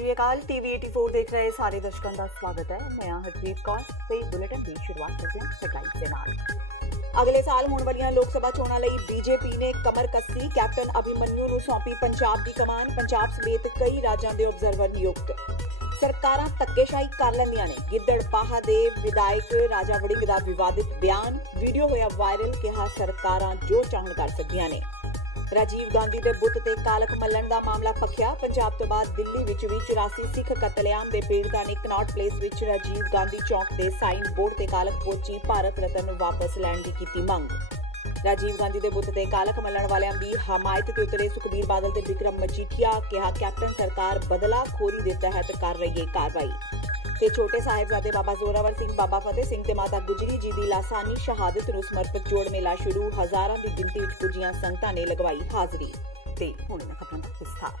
श्री अकाल टीवी 84 देख रहे सारे दर्शकों का स्वागत है। मैं हरप्रीत कौर ते बुलेटिन की शुरुआत करते हैं हेडलाइंस के नाल। अगले साल होने वाली लोक सभा चोणां लई बीजेपी ने कमर कसी। कैप्टन अभिमन्यु नूं सौंपी पंजाब की कमान। पंजाब समेत कई राज्यों के ऑब्जरवर नियुक्त। सरकारां धक्केशाही कर लैंदियां ने। गिद्दड़बाहा दे विधायक राजा वड़िंग दा विवादित बयान वीडियो होया वायरल। कहा सरकारां जो चाहण कर सकदियां ने। राजीव गांधी के बुत ते कालख मल्लण का मामला पखिया। पंजाब तो बाद दिल्ली विच भी 84 सिख कतलेआम के पीड़ितां ने कनॉट प्लेस विच राजीव गांधी चौक के साइन बोर्ड ते कालख पहुंची भारत रत्न वापस लैण की कीती मंग। राजीव गांधी के बुत ते कालख मल्लण वालियां दी हमायत ते उतरे सुखबीर बादल ते बिक्रम मजीठिया। कहा कैप्टन सरकार बदलाखोरी के तहत कर रही है कार्रवाई। ते छोटे साहिबजादे बाबा जोरावर सिंह बाबा फतेह सिंह ते माता गुजरी जी की लासानी शहादत नूं समर्पित जोड़ मेला शुरू। हज़ारां की गिनती विच पुजीआं संगतां ने लगवाई हाज़री। ते हुण इन्हां खबरां दा विस्तार।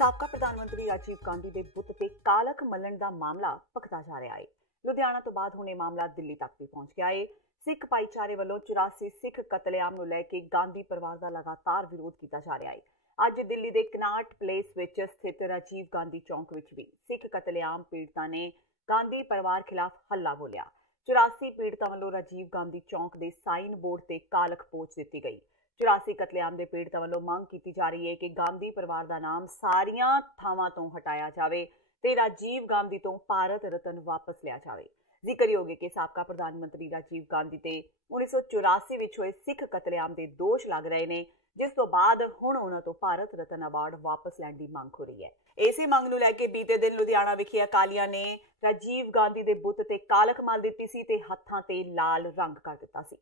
साबका प्रधानमंत्री राजीव गांधी के बुत ते कालख मल्लण का मामला भखदा जा रहा है। लुधियाना तो बाद हुणे मामला दिल्ली तक भी पहुंच गया है। सिख भाईचारे वालों 84 सिख कतलेआम नूं लैके गांधी परिवार का लगातार विरोध किया जा रहा है। अज दिल्ली के कनॉट प्लेस विच स्थित राजीव गांधी चौक विच भी सिख कतलेआम पीड़ितां ने गांधी परिवार खिलाफ हल्ला बोलिया। 84 पीड़ितां वालों राजीव गांधी चौक के साइन बोर्ड ते कालख पोच दी गई। 84 कतलेआम के पीड़ितां वालों मांग की जा रही है कि गांधी परिवार का नाम सारियां थावां तो हटाया जाए ते राजीव गांधी तो भारत रत्न वापस लिया जाए। जिक्रयोग है कि साबका प्रधानमंत्री राजीव गांधी ते 1984 विच होए सिख कतलेआम के दोष लग रहे हैं, जिस तो बाद हुण उन्हां तो भारत रत्न अवार्ड वापस लैण की मांग हो रही है। इसे मांग नूं लैके बीते दिन लुधियाना विखे अकालियां ने राजीव गांधी के बुत ते कालख मल दित्ती सी ते हत्थां ते लाल रंग कर दित्ता सी।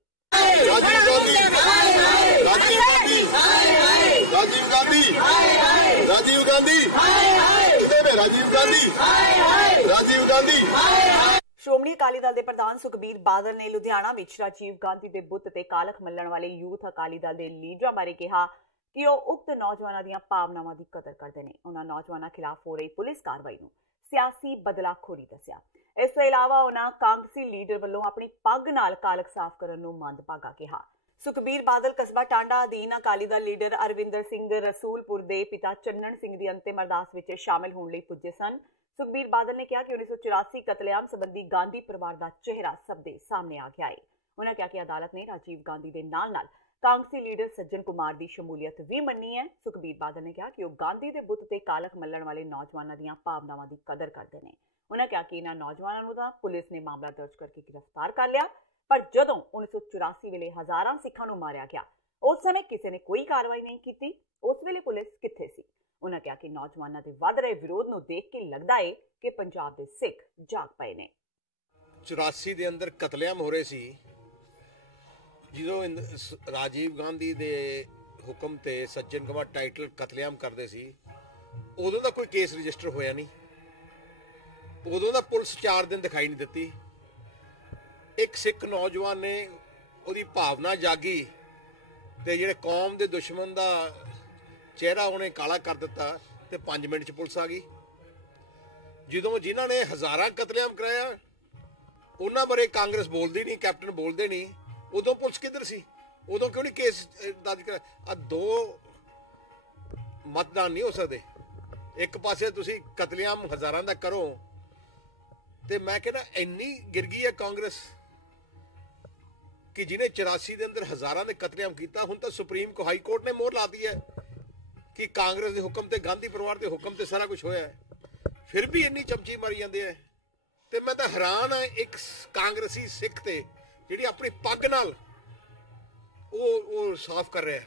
श्रोमणी अकाली दल के प्रधान सुखबीर बादल ने लुधियाना विच राजीव गांधी के बुत ते कालख मल्लण वाले यूथ अकाली दल के लीडरां बारे कहा कि वह उक्त नौजवानों दी भावनावां की कदर करते हैं। उन्होंने नौजवानों खिलाफ हो रही पुलिस कार्रवाई नूं सियासी बदलाखोरी दस्सिया। इस तो इलावा उन्होंने कांग्रेसी लीडर वालों अपनी पग नाल कालख साफ करने नूं मंदभागा कहा। सुखबीर बादल कस्बा टांडा अधीन अकाली दल लीडर अरविंदर सिंह रसूलपुर के पिता चन्नन सिंह की अंतिम अरदास विच शामिल होने लई पुज्जे सन। सुखबीर बादल ने कहा कि 1984 कतलेआम संबंधी गांधी परिवार का चेहरा सब दे सामने आ गया है। उन्होंने कहा कि अदालत ने राजीव गांधी के नाल-नाल कांग्रेसी लीडर सज्जन कुमार की शमूलियत भी मन्नी है। सुखबीर बादल ने कहा कि वह गांधी के बुत ते कालख मल्लण वाले नौजवानों दी भावनावां की कदर करते हैं। उन्होंने कहा कि इन्हां नौजवानों नूं पुलिस ने मामला दर्ज करके गिरफ्तार कर लिया, पर जदों 1984 वेले हज़ारां सिखां नूं मारिया गया उस समय किसी ने कोई कार्रवाई नहीं की। उस वेले पुलिस कित्थे सी? उन्होंने कहा कि नौजवानों के वध रहे विरोध नूं देख के लगता है कि पंजाब के सिख जाग पए ने। 84 के अंदर कतलेआम हो रहे सी, जो राजीव गांधी के हुक्म ते सज्जन कुमार टाइटल कतलेआम करते सी, उदों का कोई केस रजिस्टर होया नहीं। उदों का पुलिस 4 दिन दिखाई नहीं दिती। एक सिख नौजवान ने उहदी भावना जागी ते जिहड़े कौम के दुश्मन का चेहरा उन्हें काला कर दिता ते 5 मिनट च पुलिस आ गई। जो जिन्हों ने हज़ारां कतलेआम कराया उन्होंने बारे कांग्रेस बोलती नहीं, कैप्टन बोलते नहीं, उदों पुलिस किधर सी? उदों क्यों नहीं केस दर्ज कराया? दो मतदान नहीं हो सकते। एक पासे तुसी कतलेआम हज़ारां दा करो ते मैं कहना इन्नी गिर गई है कांग्रेस कि जिन्हें 84 के अंदर हज़ारां दे कतलेआम किया, हुण तां सुप्रीम को हाई कोर्ट ने मोहर ला दी है कि कांग्रेस के हुक्म ते गांधी परिवार के हुक्म ते सारा कुछ होया है, फिर भी इन्नी चमची मारी जाते हैं। ते मैं तां हैरान है एक कांग्रेसी सिख ते जिहड़ी अपनी पग नाल वो साफ कर रहा है।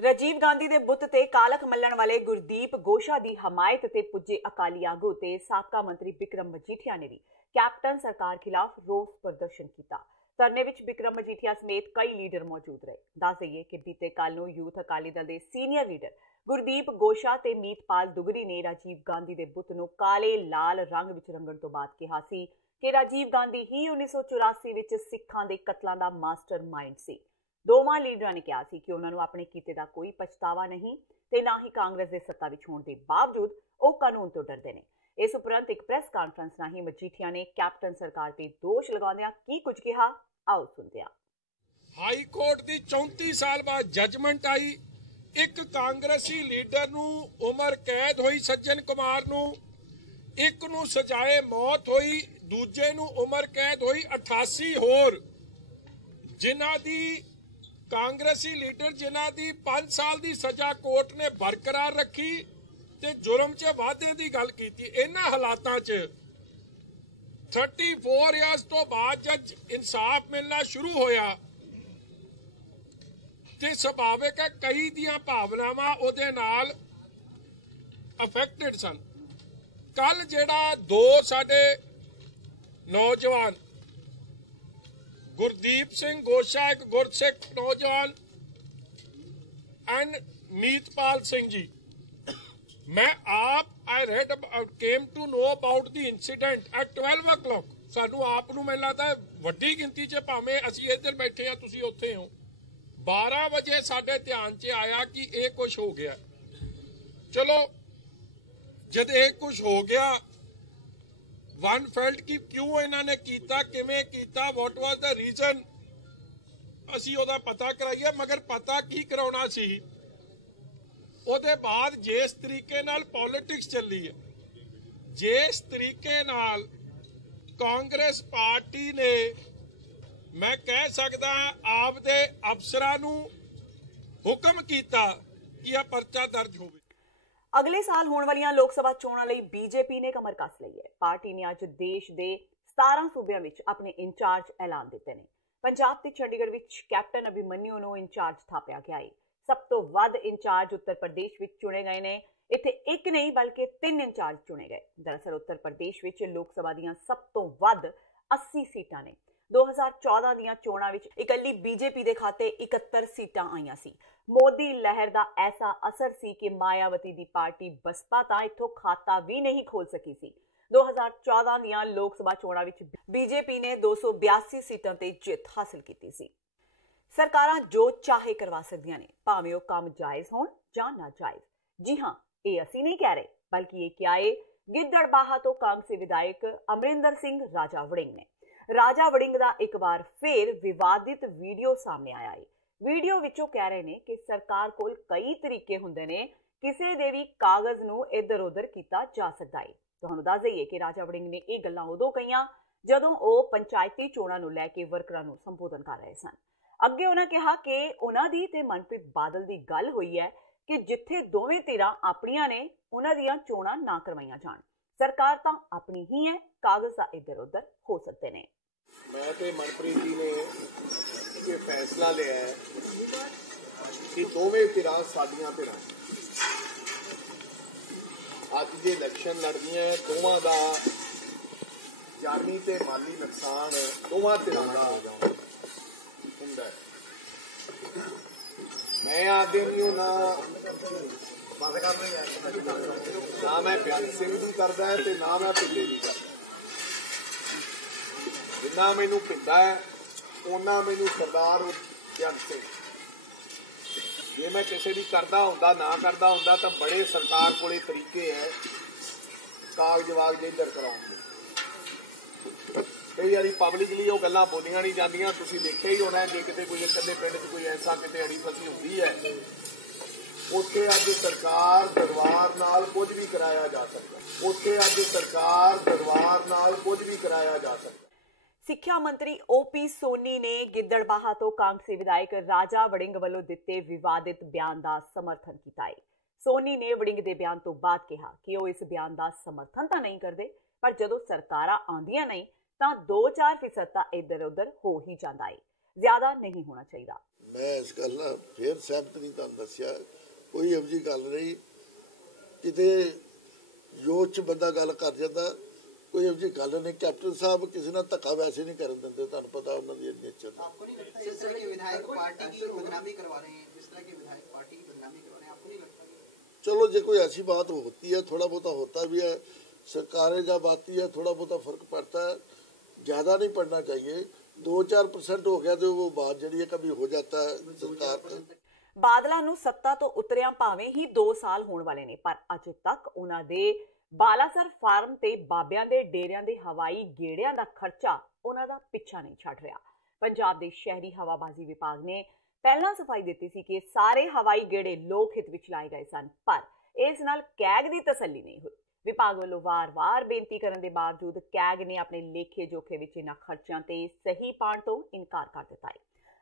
राजीव गांधी के बुत ते कालख मल्लण वाले गुरदीप गोशा की हमायत ते पुजे अकाली आगू ते साबका मंत्री बिक्रम मजीठिया ने भी कैप्टन सरकार खिलाफ रोस प्रदर्शन किया। धरने विच बिक्रम मजीठिया समेत कई लीडर मौजूद रहे। दस दईए कि बीते कल नूं यूथ अकाली दल के सीनियर लीडर गुरदीप गोशा ते मीतपाल दुगरी ने राजीव गांधी के बुत नूं काले लाल रंग विच रंगण तो बाद कहा सी कि राजीव गांधी ही 1984 विच सिखां दे कतलां दा मास्टर माइंड सी। दोवां लीडरां ने कहा कि उन्हां नूं अपने कीते दा कोई पछतावा नहीं ते ना ही कांग्रेस के सत्ता विच होण दे बावजूद वो कानून तो डरदे ने। इस उपरंत एक प्रेस कानफ्रेंस राही मजीठिया ने कैप्टन सरकार ते दोष लगाउंदिआं की कुछ कहा, आओ सुनते हैं। हाई कोर्ट की 34 साल बाद जजमेंट आई। एक कांग्रेसी लीडर नूं उमर कैद हुई सज्जन कुमार नूं ਇੱਕ ਨੂੰ ਸਜ਼ਾਏ ਮੌਤ ਹੋਈ, ਦੂਜੇ ਨੂੰ ਉਮਰ ਕੈਦ ਹੋਈ, 88 ਹੋਰ ਜਿਨ੍ਹਾਂ ਦੀ ਕਾਂਗਰਸੀ ਲੀਡਰ ਜਿਨ੍ਹਾਂ ਦੀ 5 ਸਾਲ ਦੀ ਸਜ਼ਾ ਕੋਰਟ ਨੇ ਬਰਕਰਾਰ ਰੱਖੀ ਤੇ ਜੁਰਮ 'ਚ ਵਾਧੇ ਦੀ ਗੱਲ ਕੀਤੀ। ਇਹਨਾਂ ਹਾਲਾਤਾਂ 'ਚ 34 ਇਅਰਸ ਤੋਂ ਬਾਅਦ ਜਦ ਇਨਸਾਫ ਮਿਲਣਾ ਸ਼ੁਰੂ ਹੋਇਆ ਤੇ ਸੁਭਾਵਿਕ ਹੈ ਕਈ ਦੀਆਂ ਭਾਵਨਾਵਾਂ ਉਹਦੇ ਨਾਲ ਅਫੈਕਟਡ ਸਨ। ਕੱਲ ਜਿਹੜਾ ਦੋ ਸਾਡੇ ਨੌਜਵਾਨ ਗੁਰਦੀਪ ਸਿੰਘ ਗੋਸ਼ਾ ਇੱਕ ਗੁਰਸਿੱਖ ਨੌਜਵਾਨ ਐਂਡ ਮੀਤਪਾਲ ਸਿੰਘ ਜੀ, ਮੈਂ ਆਪ I read came to know about the incident at 12 o'clock। ਸਾਨੂੰ ਆਪ ਨੂੰ ਮੈਨੂੰ ਲੱਗਦਾ ਵੱਡੀ ਗਿਣਤੀ 'ਚ ਭਾਵੇਂ ਅਸੀਂ ਇੱਧਰ ਬੈਠੇ ਆ ਤੁਸੀਂ ਉੱਥੇ ਹੋ, 12 ਵਜੇ ਸਾਡੇ ਧਿਆਨ 'ਚ ਆਇਆ ਕਿ ਇਹ ਕੁਝ ਹੋ ਗਿਆ। ਚਲੋ ਜਦ ਇਹ ਕੁਝ ਹੋ ਗਿਆ ਵਨ ਫੈਲਟ ਕਿ ਕਿਉਂ ਇਹਨਾਂ ਨੇ ਕੀਤਾ, ਕਿਵੇਂ ਕੀਤਾ, ਵਾਟ ਵਾਸ ਦਾ ਰੀਜ਼ਨ, ਅਸੀਂ ਉਹਦਾ ਪਤਾ ਕਰਾਈਏ। ਮਗਰ ਪਤਾ ਕੀ ਕਰਾਉਣਾ ਸੀ, ਉਹਦੇ ਬਾਅਦ ਜਿਸ ਤਰੀਕੇ ਨਾਲ ਪੋਲਿਟਿਕਸ ਚੱਲੀ ਹੈ, ਜਿਸ ਤਰੀਕੇ ਨਾਲ ਕਾਂਗਰਸ ਪਾਰਟੀ ਨੇ ਮੈਂ ਕਹਿ ਸਕਦਾ ਆਪਦੇ ਅਫਸਰਾਂ ਨੂੰ ਹੁਕਮ ਕੀਤਾ ਕਿ ਇਹ ਪਰਚਾ ਦਰਜ ਹੋਵੇ। ਅਗਲੇ ਸਾਲ ਹੋਣ ਵਾਲੀਆਂ ਲੋਕ ਸਭਾ ਚੋਣਾਂ ਲਈ ਬੀਜੇਪੀ ਨੇ ਕਮਰ ਕੱਸ ਲਈ ਹੈ। ਪਾਰਟੀ ਨੇ ਅੱਜ ਦੇਸ਼ ਦੇ 17 ਸੂਬਿਆਂ ਵਿੱਚ ਆਪਣੇ ਇੰਚਾਰਜ ਐਲਾਨ ਦਿੱਤੇ ਨੇ। ਪੰਜਾਬ ਤੇ ਚੰਡੀਗੜ੍ਹ ਵਿੱਚ ਕੈਪਟਨ ਅਭਿਮਨਿਊ ਨੂੰ ਇੰਚਾਰਜ ਥਾਪਿਆ ਗਿਆ ਹੈ। ਸਭ ਤੋਂ ਵੱਧ ਇੰਚਾਰਜ ਉੱਤਰ ਪ੍ਰਦੇਸ਼ ਵਿੱਚ ਚੁਣੇ ਗਏ ਨੇ। ਇੱਥੇ ਇੱਕ ਨਹੀਂ ਬਲਕਿ 3 ਇੰਚਾਰਜ ਚੁਣੇ ਗਏ। ਦਰਅਸਲ ਉੱਤਰ ਪ੍ਰਦੇਸ਼ ਵਿੱਚ ਲੋਕ ਸਭਾ ਦੀਆਂ ਸਭ ਤੋਂ ਵੱਧ 80 ਸੀਟਾਂ ਨੇ। 2014 ਦੀਆਂ ਚੋਣਾਂ ਵਿੱਚ ਇਕੱਲੀ ਬੀਜੇਪੀ ਦੇ ਖਾਤੇ 71 ਸੀਟਾਂ ਆਈਆਂ ਸੀ। ਮੋਦੀ ਲਹਿਰ ਦਾ ਐਸਾ ਅਸਰ ਸੀ ਕਿ ਮਾਇਆਵਤੀ ਦੀ ਪਾਰਟੀ ਬਸਪਾ ਤਾਂ ਇੱਥੋਂ ਖਾਤਾ ਵੀ ਨਹੀਂ ਖੋਲ ਸਕੀ ਸੀ। 2014 ਦੀਆਂ ਲੋਕ ਸਭਾ ਚੋਣਾਂ ਵਿੱਚ ਬੀਜੇਪੀ ਨੇ 282 ਸੀਟਾਂ ਤੇ ਜਿੱਤ ਹਾਸਲ ਕੀਤੀ ਸੀ। ਸਰਕਾਰਾਂ ਜੋ ਚਾਹੇ ਕਰਵਾ ਸਕਦੀਆਂ ਨੇ, ਭਾਵੇਂ ਉਹ ਕੰਮ ਜਾਇਜ਼ ਹੋਣ ਜਾਂ ਨਾਜਾਇਜ਼। ਜੀ ਹਾਂ, ਇਹ ਅਸੀਂ ਨਹੀਂ ਕਹਿ ਰਹੇ, ਬਲਕਿ ਇਹ ਕਿਹਾ ਏ ਗਿੱਦੜਬਾਹਾ ਤੋਂ ਕਾਂਗਰਸੀ ਵਿਧਾਇਕ ਅਮਰਿੰਦਰ ਸਿੰਘ ਰਾਜਾ ਵੜਿੰਗ ਨੇ। ਰਾਜਾ ਵੜਿੰਗ ਦਾ ਇੱਕ ਵਾਰ ਫੇਰ ਵਿਵਾਦਿਤ ਵੀਡੀਓ ਸਾਹਮਣੇ ਆਇਆ ਹੈ। ਵੀਡੀਓ ਵਿੱਚੋਂ ਕਹਿ ਰਹੇ ਨੇ ਕਿ ਸਰਕਾਰ ਕੋਲ ਕਈ ਤਰੀਕੇ ਹੁੰਦੇ ਨੇ, ਕਿਸੇ ਦੇ ਵੀ ਕਾਗਜ਼ ਨੂੰ ਇੱਧਰ ਉੱਧਰ ਕੀਤਾ ਜਾ ਸਕਦਾ ਹੈ। ਤੁਹਾਨੂੰ ਦੱਸ ਦਈਏ ਕਿ ਰਾਜਾ ਵੜਿੰਗ ਨੇ ਇਹ ਗੱਲਾਂ ਉਦੋਂ ਕਹੀਆਂ ਜਦੋਂ ਉਹ ਪੰਚਾਇਤੀ ਚੋਣਾਂ ਨੂੰ ਲੈ ਕੇ ਵਰਕਰਾਂ ਨੂੰ ਸੰਬੋਧਨ ਕਰ ਰਹੇ ਸਨ। ਅੱਗੇ ਉਹਨਾਂ ਕਿਹਾ ਕਿ ਉਹਨਾਂ ਦੀ ਤੇ ਮਨਪ੍ਰੀਤ ਬਾਦਲ ਦੀ ਗੱਲ ਹੋਈ ਹੈ ਕਿ ਜਿੱਥੇ ਦੋਵੇਂ ਧਿਰਾਂ ਆਪਣੀਆਂ ਨੇ ਉਹਨਾਂ ਦੀਆਂ ਚੋਣਾਂ ਨਾ ਕਰਵਾਈਆਂ ਜਾਣ। ਸਰਕਾਰ ਤਾਂ ਆਪਣੀ ਹੀ ਹੈ, ਕਾਗਜ਼ ਦਾ ਇੱਧਰ ਉੱਧਰ ਹੋ ਸਕਦੇ ਨੇ। ਮੈਂ ਤੇ ਮਨਪ੍ਰੀਤ ਜੀ ਨੇ ਇਹ ਫੈਸਲਾ ਲਿਆ ਹੈ ਕਿ ਦੋਵੇਂ ਧਿਰਾਂ ਸਾਡੀਆਂ ਧਿਰਾਂ। ਅੱਜ ਜੇ ਇਲੈਕਸ਼ਨ ਲੜਦੀਆਂ ਦੋਵਾਂ ਦਾ ਜਾਨੀ ਤੇ ਮਾਲੀ ਨੁਕਸਾਨ ਦੋਵਾਂ ਧਿਰਾਂ ਦਾ ਹੁੰਦਾ ਹੈ। ਮੈਂ ਆਦੇ ਨਹੀਂ ਨਾ ਮੈਂ ਬਿਆਨ ਸਿੰਘ ਦੀ ਕਰਦਾ ਹੈ ਤੇ ਨਾ ਮੈਂ ਪਿੱਲੇ ਦੀ ਕਰਦਾ। ਜਿੰਨਾ ਮੈਨੂੰ ਪਿੰਦਾ ਹੈ ਉਹਨਾਂ ਮੈਨੂੰ ਸਰਦਾਰ ਬਿਆਨ ਸਿੰਘ। ਜੇ ਮੈਂ ਕਿਸੇ ਦੀ ਕਰਦਾ ਹੁੰਦਾ ਨਾ ਕਰਦਾ ਹੁੰਦਾ ਤਾਂ ਬੜੇ ਸਰਕਾਰ ਕੋਲੇ ਤਰੀਕੇ ਹੈ ਕਾਗਜ਼ ਵਾਗਜ਼ ਇੱਧਰ ਕਰਾਉਣ ਦੇ। ਕਈ ਵਾਰੀ ਪਬਲਿਕਲੀ ਉਹ ਗੱਲਾਂ ਬੋਲੀਆਂ ਨਹੀਂ ਜਾਂਦੀਆਂ। ਤੁਸੀਂ ਦੇਖਿਆ ਹੀ ਹੋਣਾ, ਜੇ ਕਿਤੇ ਕੋਈ ਇੱਕ ਅੱਧੇ ਪਿੰਡ 'ਚ ਕੋਈ ਐਸਾ ਕਿਤੇ ਅੜੀ ਫਸੀ ਹੁੰਦੀ ਹੈ, ਉੱਥੇ ਅੱਜ ਸਰਕਾਰ ਦਰਬਾਰ ਨਾਲ ਕੁਝ ਵੀ ਕਰਾਇਆ ਜਾ ਸਕਦਾ। ਉੱਥੇ ਅੱਜ ਸਰਕਾਰ ਦਰਬਾਰ ਨਾਲ ਕੁਝ ਵੀ ਕਰਾਇਆ ਜਾ ਸਕਦਾ। ਸਿੱਖਿਆ ਮੰਤਰੀ ਓਪੀ ਸੋਨੀ ਨੇ ਗਿੱਦੜਬਾਹਾ ਤੋਂ ਕਾਂਗਰਸੀ ਵਿਧਾਇਕ ਰਾਜਾ ਵੜਿੰਗ ਵੱਲੋਂ ਦਿੱਤੇ ਵਿਵਾਦਿਤ ਬਿਆਨ ਦਾ ਸਮਰਥਨ ਕੀਤਾ ਹੈ। ਸੋਨੀ ਨੇ ਵੜਿੰਗ ਦੇ ਬਿਆਨ ਤੋਂ ਬਾਅਦ ਕਿਹਾ ਕਿ ਉਹ ਇਸ ਬਿਆਨ ਦਾ ਸਮਰਥਨ ਤਾਂ ਨਹੀਂ ਕਰਦੇ, ਪਰ ਜਦੋਂ ਸਰਕਾਰਾਂ ਆਉਂਦੀਆਂ ਨਹੀਂ ਤਾਂ 2-4% ਤਾਂ ਇੱਧਰ ਉੱਧਰ ਹੋ ਹੀ ਜਾਂਦਾ ਹੈ। ਜ਼ਿਆਦਾ ਨਹੀਂ ਹੋਣਾ ਚਾਹੀਦਾ। ਮੈਂ ਇਸ ਗੱਲ ਨਾਲ ਫਿਰ ਸਹਿਮਤ ਨਹੀਂ। ਤੁਹਾਨੂੰ ਦੱਸਿਆ ਕੋਈ ਇਹੋ ਜਿਹੀ ਗੱਲ ਨਹੀਂ। ਕਿਤੇ ਜੋਸ਼ 'ਚ ਬੰਦਾ ਗੱਲ ਕਰ ਜਾਂਦਾ, ਕੋਈ ਇਹੋ ਜਿਹੀ ਗੱਲ ਨਹੀਂ। ਕੈਪਟਨ ਸਾਹਿਬ ਕਿਸੇ ਨਾਲ ਧੱਕਾ ਵੈਸੇ ਨਹੀਂ ਕਰਨ ਦਿੰਦੇ, ਤੁਹਾਨੂੰ ਪਤਾ ਉਹਨਾਂ ਦੀ ਨੇਚਰ। चलो जो कोई ऐसी बात होती है, थोड़ा बहुत होता भी है, सरकारें जब आती है थोड़ा बहुत फर्क पड़ता है, ज़्यादा नहीं पड़ना चाहिए। 2-4% हो गया तो वो बात जड़ी है कभी हो जाता है सरकार। ਬਾਦਲਾਂ ਨੂੰ ਸੱਤਾ ਤੋਂ ਉਤਰਿਆ ਭਾਵੇਂ ਹੀ 2 ਸਾਲ ਹੋਣ ਵਾਲੇ ਨੇ, ਪਰ ਅਜੇ ਤੱਕ ਉਹਨਾਂ ਦੇ ਬਾਲਾਸਰ ਫਾਰਮ ਤੇ ਬਾਬਿਆਂ ਦੇ ਡੇਰਿਆਂ ਦੇ ਹਵਾਈ ਗੇੜਿਆਂ ਦਾ ਖਰਚਾ ਉਹਨਾਂ ਦਾ ਪਿੱਛਾ ਨਹੀਂ ਛੱਡ ਰਿਹਾ। ਪੰਜਾਬ ਦੇ ਸ਼ਹਿਰੀ ਹਵਾਬਾਜ਼ੀ ਵਿਭਾਗ ਨੇ ਪਹਿਲਾਂ ਸਫਾਈ ਦਿੱਤੀ ਸੀ ਕਿ ਸਾਰੇ ਹਵਾਈ ਗੇੜੇ ਲੋਕ ਹਿੱਤ ਵਿੱਚ ਲਾਏ ਗਏ ਸਨ, ਪਰ ਇਸ ਨਾਲ ਕੈਗ ਦੀ ਤਸੱਲੀ ਨਹੀਂ ਹੋਈ। ਵਿਭਾਗ ਵੱਲੋਂ ਵਾਰ-ਵਾਰ ਬੇਨਤੀ ਕਰਨ ਦੇ ਬਾਵਜੂਦ ਕੈਗ ਨੇ ਆਪਣੇ ਲੇਖੇ ਜੋਖੇ ਵਿੱਚ ਇਹਨਾਂ ਖਰਚਿਆਂ ਤੇ ਸਹੀ ਪਾਉਣ ਤੋਂ ਇਨਕਾਰ ਕਰ ਦਿੱਤਾ ਹੈ।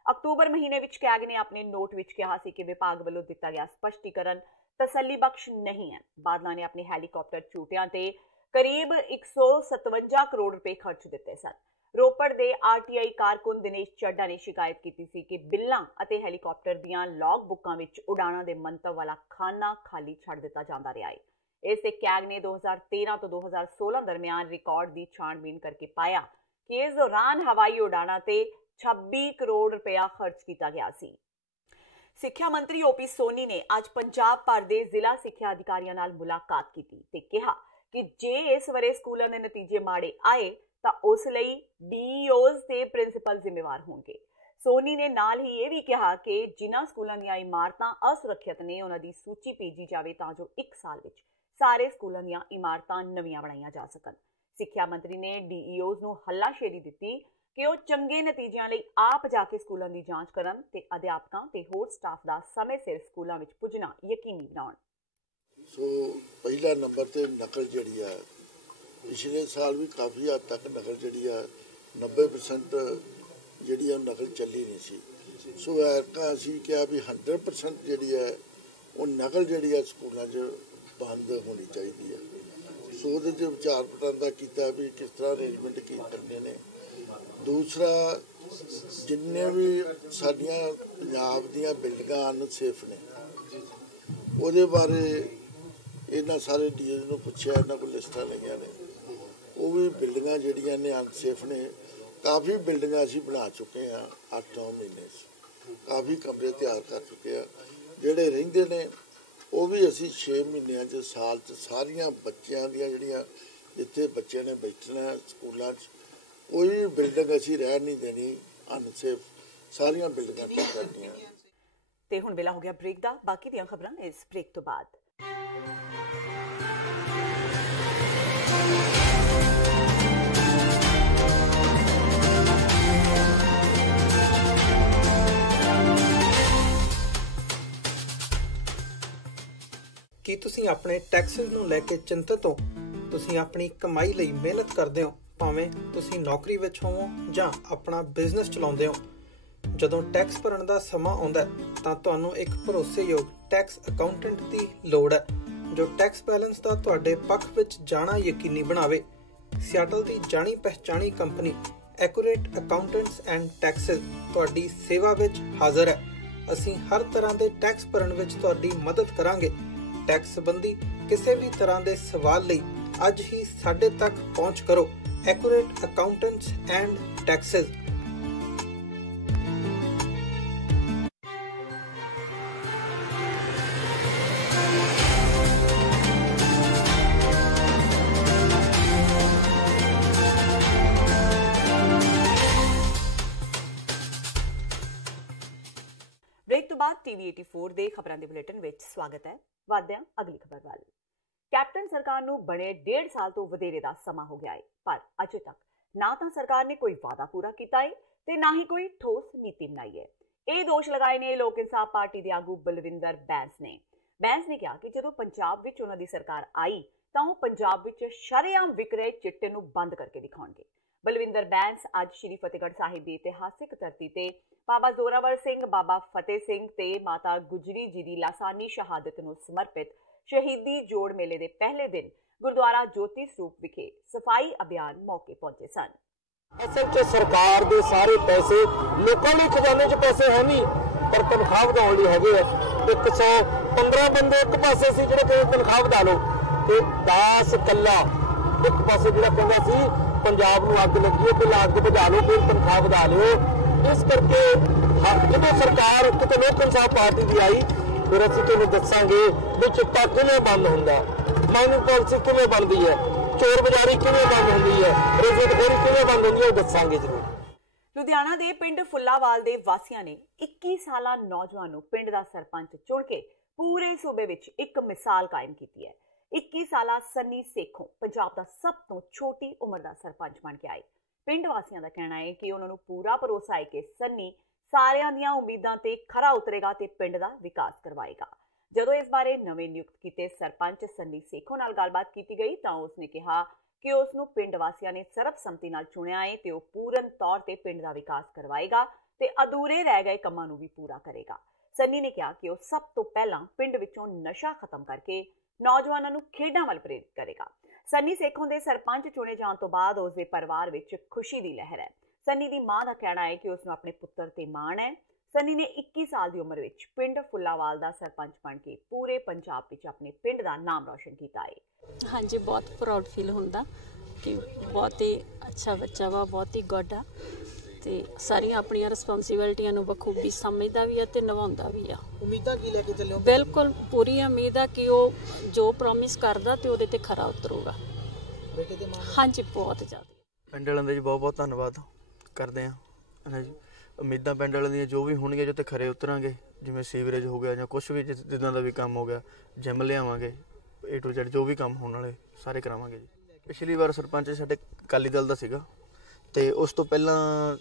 ਅਕਤੂਬਰ ਮਹੀਨੇ ਵਿੱਚ ਕੈਗ ਨੇ ਆਪਣੇ ਨੋਟ ਵਿੱਚ ਕਿਹਾ ਸੀ ਕਿ ਵਿਭਾਗ ਵੱਲੋਂ ਦਿੱਤਾ ਗਿਆ ਸਪਸ਼ਟੀਕਰਨ ਤਸੱਲੀ ਬਖਸ਼ ਨਹੀਂ ਹੈ। ਬਾਦਲਾਂ ਨੇ ਆਪਣੇ ਹੈਲੀਕਾਪਟਰ ਝੂਟਿਆਂ ਤੇ ਕਰੀਬ 157 ਕਰੋੜ ਰੁਪਏ ਖਰਚ ਦਿੱਤੇ ਸਨ। ਰੋਪੜ ਦੇ ਆਰਟੀਆਈ ਕਾਰਕੁਨ ਦਿਨੇਸ਼ ਚੱਡਾ ਨੇ ਸ਼ਿਕਾਇਤ ਕੀਤੀ ਸੀ ਕਿ ਬਿੱਲਾਂ ਅਤੇ ਹੈਲੀਕਾਪਟਰ ਦੀਆਂ ਲੌਗ ਬੁੱਕਾਂ ਵਿੱਚ ਉਡਾਣਾਂ ਦੇ ਮੰਤਵ ਵਾਲਾ ਖਾਨਾ ਖਾਲੀ ਛੱਡ ਦਿੱਤਾ ਜਾਂਦਾ ਰਿਹਾ ਹੈ। ਇਸ ਤੇ ਕੈਗ ਨੇ 2013 ਤੋਂ 2016 ਦਰਮਿਆਨ ਰਿਕਾਰਡ ਦੀ ਛਾਣਬੀਣ ਕਰਕੇ ਪਾਇਆ ਕਿ ਇਸ ਦੌਰਾਨ ਹਵਾਈ ਉਡਾਣਾਂ ਤੇ 26 ਕਰੋੜ ਰੁਪਇਆ ਖਰਚ ਕੀਤਾ ਗਿਆ ਸੀ। ਸਿੱਖਿਆ ਮੰਤਰੀ ਓਪੀ ਸੋਨੀ ਨੇ ਅੱਜ ਪੰਜਾਬ ਭਰ ਦੇ ਜ਼ਿਲ੍ਹਾ ਸਿੱਖਿਆ ਅਧਿਕਾਰੀਆਂ ਨਾਲ ਮੁਲਾਕਾਤ ਕੀਤੀ ਤੇ ਕਿਹਾ ਕਿ ਜੇ ਇਸ ਵਰੇ ਸਕੂਲਾਂ ਦੇ ਨਤੀਜੇ ਮਾੜੇ ਆਏ ਤਾਂ ਉਸ ਲਈ ਡੀਈਓਜ਼ ਤੇ ਪ੍ਰਿੰਸੀਪਲ ਜ਼ਿੰਮੇਵਾਰ ਹੋਣਗੇ। ਸੋਨੀ ਨੇ ਨਾਲ ਹੀ ਇਹ ਵੀ ਕਿਹਾ ਕਿ ਜਿਨ੍ਹਾਂ ਸਕੂਲਾਂ ਦੀਆਂ ਇਮਾਰਤਾਂ ਅਸੁਰੱਖਿਅਤ ਨੇ ਉਹਨਾਂ ਦੀ ਸੂਚੀ ਭੇਜੀ ਜਾਵੇ ਤਾਂ ਜੋ 1 ਸਾਲ ਵਿੱਚ ਸਾਰੇ ਸਕੂਲਾਂ ਦੀਆਂ ਇਮਾਰਤਾਂ ਨਵੀਆਂ ਬਣਾਈਆਂ ਜਾ ਸਕਣ। ਸਿੱਖਿਆ ਮੰਤਰੀ ਨੇ ਡੀਈਓਜ਼ ਨੂੰ ਹੱਲਾਸ਼ੇਰੀ ਦਿੱਤੀ ਕਿ ਉਹ ਚੰਗੇ ਨਤੀਜਿਆਂ ਲਈ ਆਪ ਜਾ ਕੇ ਸਕੂਲਾਂ ਦੀ ਜਾਂਚ ਕਰਨ ਤੇ ਅਧਿਆਪਕਾਂ ਤੇ ਹੋਰ ਸਟਾਫ ਦਾ ਸਮੇਂ ਸਿਰ ਸਕੂਲਾਂ ਵਿੱਚ ਪੁੱਜਣਾ ਯਕੀਨੀ ਬਣਾਉਣ। ਸੋ ਪਹਿਲਾ ਨੰਬਰ ਤੇ ਨਕਲ ਜਿਹੜੀ ਆ ਪਿਛਲੇ ਸਾਲ ਵੀ ਕਾਫੀ ਹੱਦ ਤੱਕ ਨਕਲ ਜਿਹੜੀ ਆ 90% ਜਿਹੜੀ ਆ ਨਕਲ ਚੱਲੀ ਨਹੀਂ ਸੀ। ਸੋ ਐਰਕਾ ਅਸੀਂ ਕਿਹਾ ਵੀ 100% ਜਿਹੜੀ ਹੈ ਉਹ ਨਕਲ ਜਿਹੜੀ ਆ ਸਕੂਲਾਂ 'ਚ ਬੰਦ ਹੋਣੀ ਚਾਹੀਦੀ ਹੈ। ਸੋ ਉਹਦੇ 'ਚ ਵਿਚਾਰ ਵਟਾਂਦਰਾ ਕੀਤਾ ਵੀ ਕਿਸ ਤਰ੍ਹਾਂ ਅਰੇਂਜਮੈਂਟ ਕੀ ਕਰਨੇ ਨੇ। ਦੂਸਰਾ ਜਿੰਨੇ ਵੀ ਸਾਡੀਆਂ ਪੰਜਾਬ ਦੀਆਂ ਬਿਲਡਿੰਗਾਂ ਅਨਸੇਫ ਨੇ ਉਹਦੇ ਬਾਰੇ ਇਹਨਾਂ ਸਾਰੇ ਡੀਐਸ ਨੂੰ ਪੁੱਛਿਆ, ਇਹਨਾਂ ਕੋਲ ਲਿਸਟਾਂ ਲਈਆਂ ਨੇ। ਉਹ ਵੀ ਬਿਲਡਿੰਗਾਂ ਜਿਹੜੀਆਂ ਨੇ ਅਨਸੇਫ ਨੇ। ਕਾਫੀ ਬਿਲਡਿੰਗਾਂ ਅਸੀਂ ਬਣਾ ਚੁੱਕੇ ਹਾਂ 8-9 ਮਹੀਨੇ 'ਚ, ਕਾਫੀ ਕਮਰੇ ਤਿਆਰ ਕਰ ਚੁੱਕੇ ਹਾਂ। ਜਿਹੜੇ ਰਹਿੰਦੇ ਨੇ ਉਹ ਵੀ ਅਸੀਂ 6 ਮਹੀਨਿਆਂ 'ਚ ਸਾਲ 'ਚ ਸਾਰੀਆਂ ਬੱਚਿਆਂ ਦੀਆਂ ਜਿਹੜੀਆਂ ਜਿੱਥੇ ਬੱਚਿਆਂ ਨੇ ਬੈਠਣਾ ਸਕੂਲਾਂ 'ਚ ਕੋਈ ਵੀ ਬਿਲਡਿੰਗ ਅਸੀਂ ਰਹਿ ਨਹੀਂ ਦੇਣੀ ਅਨਸੇਫ, ਸਾਰੀਆਂ ਬਿਲਡਿੰਗਾਂ ਠੀਕ ਕਰਨੀਆਂ। ਤੇ ਹੁਣ ਵੇਲਾ ਹੋ ਗਿਆ ਬ੍ਰੇਕ ਦਾ। ਬਾਕੀ ਦੀਆਂ ਖਬਰਾਂ ਇਸ ਬ੍ਰੇਕ ਤੋਂ ਬਾਅਦ। ਕੀ ਤੁਸੀਂ ਆਪਣੇ ਟੈਕਸਿਸ ਨੂੰ ਲੈ ਕੇ ਚਿੰਤਤ ਹੋ? ਤੁਸੀਂ ਆਪਣੀ ਕਮਾਈ ਲਈ ਮਿਹਨਤ ਕਰਦੇ ਹੋ, ਭਾਵੇਂ ਤੁਸੀਂ ਨੌਕਰੀ ਵਿੱਚ ਹੋਵੋ ਜਾਂ ਆਪਣਾ ਬਿਜ਼ਨਸ ਚਲਾਉਂਦੇ ਹੋ। ਜਦੋਂ ਟੈਕਸ ਭਰਨ ਦਾ ਸਮਾਂ ਆਉਂਦਾ ਤਾਂ ਤੁਹਾਨੂੰ ਇੱਕ ਭਰੋਸੇਯੋਗ ਟੈਕਸ ਅਕਾਊਂਟੈਂਟ ਦੀ ਲੋੜ ਹੈ ਜੋ ਟੈਕਸ ਬੈਲੈਂਸ ਦਾ ਤੁਹਾਡੇ ਪੱਖ ਵਿੱਚ ਜਾਣਾ ਯਕੀਨੀ ਬਣਾਵੇ। ਸਿਆਟਲ ਦੀ ਜਾਣੀ ਪਹਿਚਾਣੀ company accurate accountants and taxes ਤੁਹਾਡੀ ਸੇਵਾ ਵਿੱਚ ਹਾਜ਼ਰ ਹੈ। ਅਸੀਂ ਹਰ ਤਰ੍ਹਾਂ ਦੇ ਟੈਕਸ ਭਰਨ ਵਿੱਚ ਤੁਹਾਡੀ ਮਦਦ ਕਰਾਂਗੇ। ਟੈਕਸ ਸੰਬੰਧੀ ਕਿਸੇ ਵੀ ਤਰ੍ਹਾਂ ਦੇ ਸਵਾਲ ਲਈ ਅੱਜ ਹੀ ਸਾਡੇ ਤੱਕ ਪਹੁੰਚ ਕਰੋ। Accurate accountants and taxes. Break ਤੋਂ ਬਾਅਦ ਟੀਵੀ 84 ਦੇ ਖਬਰਾਂ ਦੇ ਬੁਲੇਟਿਨ ਵਿੱਚ ਸਵਾਗਤ ਹੈ। ਵਧਦੇ ਹਾਂ ਅਗਲੀ ਖਬਰ ਵੱਲ। ਕੈਪਟਨ ਸਰਕਾਰ ਨੂੰ ਬਣੇ 1.5 ਸਾਲ ਤੋਂ ਵਧੇਰੇ ਦਾ ਸਮਾਂ ਹੋ ਗਿਆ ਹੈ, ਪਰ ਅਜੇ ਤੱਕ ਨਾ ਤਾਂ ਸਰਕਾਰ ਨੇ ਕੋਈ ਵਾਅਦਾ ਪੂਰਾ ਕੀਤਾ ਹੈ ਤੇ ਨਾ ਹੀ ਕੋਈ ਠੋਸ ਨੀਤੀ ਬਣਾਈ ਹੈ। ਇਹ ਦੋਸ਼ ਲਗਾਏ ਨੇ ਲੋਕ ਇਨਸਾਫ ਪਾਰਟੀ ਦੇ ਆਗੂ ਬਲਵਿੰਦਰ ਬੈਂਸ ਨੇ। ਬੈਂਸ ਨੇ ਕਿਹਾ ਕਿ ਜਦੋਂ ਪੰਜਾਬ ਵਿੱਚ ਉਹਨਾਂ ਦੀ ਸਰਕਾਰ ਆਈ ਤਾਂ ਉਹ ਪੰਜਾਬ ਵਿੱਚ ਸ਼ਰੇਆਮ ਵਿਕ ਰਹੇ ਚਿੱਟੇ ਨੂੰ ਬੰਦ ਕਰਕੇ ਦਿਖਾਉਣਗੇ। ਬਲਵਿੰਦਰ ਬੈਂਸ ਅੱਜ ਸ਼੍ਰੀ ਫਤਿਹਗੜ੍ਹ ਸਾਹਿਬ ਦੀ ਇਤਿਹਾਸਿਕ ਧਰਤੀ ਤੇ ਬਾਬਾ ਜ਼ੋਰਾਵਰ ਸਿੰਘ, ਬਾਬਾ ਫਤਿਹ ਸਿੰਘ ਤੇ ਮਾਤਾ ਗੁਜਰੀ ਜੀ ਦੀ ਲਾਸਾਨੀ ਸ਼ਹਾਦਤ ਨੂੰ ਸਮਰਪਿਤ ਸ਼ਹੀਦੀ ਜੋੜ ਮੇਲੇ ਦੇ ਪਹਿਲੇ ਦਿਨ ਗੁਰਦੁਆਰਾ ਜੋਤੀ ਸਰੂਪ ਵਿਖੇ ਸਫਾਈ ਅਭਿਆਨ ਮੌਕੇ ਪਹੁੰਚੇ ਸਨ। ਅਸਲ 'ਚ ਸਰਕਾਰ ਦੇ ਸਾਰੇ ਪੈਸੇ ਲੋਕਾਂ ਦੇ ਖਜ਼ਾਨੇ 'ਚ ਪੈਸੇ ਹੈ ਨਹੀਂ, ਪਰ ਤਨਖਾਹ ਵਧਾਉਣ ਲਈ ਹੈਗੇ ਆ। 115 ਬੰਦੇ ਇੱਕ ਪਾਸੇ ਸੀ ਜਿਹੜੇ ਕਹਿੰਦੇ ਤਨਖਾਹ ਵਧਾ ਲਓ, ਤੇ 10 ਕੱਲਾ ਇੱਕ ਪਾਸੇ ਜਿਹੜਾ ਕਹਿੰਦਾ ਸੀ ਪੰਜਾਬ ਨੂੰ ਅੱਗ ਲੱਗੀ ਹੈ ਤੇ ਅੱਗ ਬੁਝਾ ਲਓ, ਫਿਰ ਤਨਖਾਹ ਵਧਾ ਲਿਓ। ਇਸ ਕਰਕੇ ਜਦੋਂ ਸਰਕਾਰ ਕਿਤੇ ਲੋਕ ਇਨਸਾਫ ਪਾਰਟੀ ਦੀ ਆਈ, ਫਿਰ ਅਸੀਂ ਤੁਹਾਨੂੰ ਦੱਸਾਂਗੇ ਵੀ ਚਿੱਟਾ ਕਿਵੇਂ ਬੰਦ ਹੁੰਦਾ, ਮਾਈਨਿੰਗ ਪਾਲਿਸੀ ਕਿਵੇਂ ਬਣਦੀ ਹੈ, ਚੋਰ ਬਜ਼ਾਰੀ ਕਿਵੇਂ ਬੰਦ ਹੁੰਦੀ ਹੈ, ਰਿਸ਼ਵਤਖੋਰੀ ਕਿਵੇਂ ਬੰਦ ਹੁੰਦੀ ਹੈ, ਉਹ ਦੱਸਾਂਗੇ ਜ਼ਰੂਰ। ਲੁਧਿਆਣਾ ਦੇ ਪਿੰਡ ਫੁੱਲਾਵਾਲ ਦੇ ਵਾਸੀਆਂ ਨੇ 21 ਸਾਲਾ ਨੌਜਵਾਨ ਨੂੰ ਪਿੰਡ ਦਾ ਸਰਪੰਚ ਚੁਣ ਕੇ ਪੂਰੇ ਸੂਬੇ ਵਿੱਚ ਇੱਕ ਮਿਸਾਲ ਕਾਇਮ ਕੀਤੀ ਹੈ। 21 ਸਾਲਾ ਸੰਨੀ ਸੇਖੋਂ ਪੰਜਾਬ ਦਾ ਸਭ ਤੋਂ ਛੋਟੀ ਉਮਰ ਦਾ ਸਰਪੰਚ ਬਣ ਕੇ ਆਏ। ਪਿੰਡ ਵਾਸੀਆਂ ਦਾ ਕਹਿਣਾ ਹੈ ਕਿ ਉਹਨਾਂ ਨੂੰ ਪੂਰਾ ਭਰੋਸਾ ਹੈ ਕਿ ਸੰਨੀ ਸਾਰਿਆਂ ਦੀਆਂ ਉਮੀਦਾਂ ਤੇ ਖਰਾ ਉਤਰੇਗਾ ਤੇ ਪਿੰਡ ਦਾ ਵਿਕਾਸ ਕਰਵਾਏਗਾ। ਜਦੋਂ ਇਸ ਬਾਰੇ ਨਵੇਂ ਨਿਯੁਕਤ ਕੀਤੇ ਸਰਪੰਚ ਸੰਨੀ ਸੇਖੋਂ ਨਾਲ ਗੱਲਬਾਤ ਕੀਤੀ ਗਈ ਤਾਂ ਉਸਨੇ ਕਿਹਾ ਕਿ ਉਸ ਨੂੰ ਪਿੰਡ ਵਾਸੀਆਂ ਨੇ ਸਰਬਸੰਮਤੀ ਨਾਲ ਚੁਣਿਆ ਹੈ ਤੇ ਉਹ ਪੂਰਨ ਤੌਰ ਤੇ ਪਿੰਡ ਦਾ ਵਿਕਾਸ ਕਰਵਾਏਗਾ ਤੇ ਅਧੂਰੇ ਰਹਿ ਗਏ ਕੰਮਾਂ ਨੂੰ ਵੀ ਪੂਰਾ ਕਰੇਗਾ। ਸੰਨੀ ਨੇ ਕਿਹਾ ਕਿ ਉਹ ਸਭ ਤੋਂ ਪਹਿਲਾਂ ਪਿੰਡ ਵਿੱਚੋਂ ਨਸ਼ਾ ਖਤਮ ਕਰਕੇ ਨੌਜਵਾਨਾਂ ਨੂੰ ਖੇਡਾਂ ਵੱਲ ਪ੍ਰੇਰਿਤ ਕਰੇਗਾ। ਸੰਨੀ ਸੇਖੋਂ ਦੇ ਸਰਪੰਚ ਚੁਣੇ ਜਾਣ ਤੋਂ ਬਾਅਦ ਉਸ ਦੇ ਪਰਿਵਾਰ ਵਿੱਚ ਖੁਸ਼ੀ ਦੀ ਲਹਿਰ ਹੈ। ਸੰਨੀ ਦੀ ਮਾਂ ਦਾ ਕਹਿਣਾ ਹੈ ਕਿ ਉਸ ਨੂੰ ਆਪਣੇ ਪੁੱਤਰ ਤੇ ਮਾਣ ਹੈ। ਸੰਨੀ ਨੇ 21 ਸਾਲ ਦੀ ਉਮਰ ਵਿੱਚ ਪਿੰਡ ਫੁੱਲਾਵਾਲ ਦਾ ਸਰਪੰਚ ਬਣ ਕੇ ਪੂਰੇ ਪੰਜਾਬ ਵਿੱਚ ਆਪਣੇ ਪਿੰਡ ਦਾ ਨਾਮ ਰੌਸ਼ਨ ਕੀਤਾ ਹੈ। ਹਾਂਜੀ, ਬਹੁਤ ਪ੍ਰਾਊਡ ਫੀਲ ਹੁੰਦਾ ਕਿ ਬਹੁਤ ਹੀ ਅੱਛਾ ਬੱਚਾ ਵਾ, ਬਹੁਤ ਹੀ ਗੁੱਡ ਆ ਤੇ ਸਾਰੀਆਂ ਆਪਣੀਆਂ ਰਿਸਪੌਂਸਿਬਿਲਟੀਆਂ ਨੂੰ ਬਖੂਬੀ ਸਮਝਦਾ ਵੀ ਆ ਤੇ ਨਿਭਾਉਂਦਾ ਵੀ ਆ। ਉਮੀਦਾਂ ਕੀ ਲੈ ਕੇ ਚੱਲਿਓ? ਬਿਲਕੁਲ ਪੂਰੀ ਉਮੀਦ ਆ ਕਿ ਉਹ ਜੋ ਪ੍ਰੋਮਿਸ ਕਰਦਾ ਤੇ ਉਹਦੇ ਤੇ ਖਰਾ ਉਤਰੂਗਾ। ਬੇਟੇ ਦੇ ਮਾਂ? ਹਾਂਜੀ, ਬਹੁਤ ਜ਼ਿਆਦਾ। ਪਿੰਡ ਵਾਲਿਆਂ ਦਾ ਜੀ ਬਹੁਤ ਬਹੁਤ ਧੰਨਵਾਦ ਕਰਦੇ ਹਾਂ ਹੈ ਜੀ। ਉਮੀਦਾਂ ਪਿੰਡ ਵਾਲਿਆਂ ਦੀਆਂ ਜੋ ਵੀ ਹੋਣਗੀਆਂ ਜੋ ਤੇ ਖਰੇ ਉਤਰਾਂਗੇ, ਜਿਵੇਂ ਸੀਵਰੇਜ ਹੋ ਗਿਆ ਜਾਂ ਕੁਛ ਵੀ ਜਿੱਦਾਂ ਦਾ ਵੀ ਕੰਮ ਹੋ ਗਿਆ, ਜਿਮ ਲਿਆਵਾਂਗੇ, A to Z ਜੋ ਵੀ ਕੰਮ ਹੋਣ ਵਾਲੇ ਸਾਰੇ ਕਰਾਵਾਂਗੇ ਜੀ। ਪਿਛਲੀ ਵਾਰ ਸਰਪੰਚ ਸਾਡੇ ਅਕਾਲੀ ਦਲ ਦਾ ਸੀਗਾ ਤੇ ਉਸ ਤੋਂ ਪਹਿਲਾਂ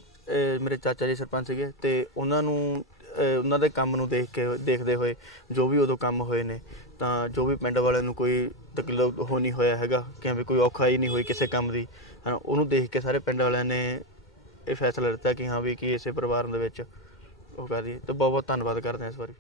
ਮੇਰੇ ਚਾਚਾ ਜੀ ਸਰਪੰਚ ਸੀਗੇ ਤੇ ਉਹਨਾਂ ਨੂੰ ਉਹਨਾਂ ਦੇ ਕੰਮ ਨੂੰ ਦੇਖਦੇ ਹੋਏ ਜੋ ਵੀ ਉਦੋਂ ਕੰਮ ਹੋਏ ਨੇ ਤਾਂ ਜੋ ਵੀ ਪਿੰਡ ਵਾਲਿਆਂ ਨੂੰ ਕੋਈ ਤਕਲੀਫ ਹੋ ਨਹੀਂ ਹੋਇਆ ਹੈਗਾ ਕਿ ਵੀ ਕੋਈ ਔਖਾ ਹੀ ਨਹੀਂ ਹੋਈ ਕਿਸੇ ਕੰਮ ਦੀ, ਉਹਨੂੰ ਦੇਖ ਕੇ ਸਾਰੇ ਪਿੰਡ ਵਾਲਿਆਂ ਨੇ ਇਹ ਫੈਸਲਾ ਲਿੱਤਾ ਕਿ ਹਾਂ ਵੀ ਕਿ ਇਸੇ ਪਰਿਵਾਰ ਦੇ ਵਿੱਚ ਉਹ ਕਰੀਏ। ਤੇ ਬਹੁਤ ਬਹੁਤ ਧੰਨਵਾਦ ਕਰਦੇ ਹਾਂ ਇਸ ਵਾਰੀ।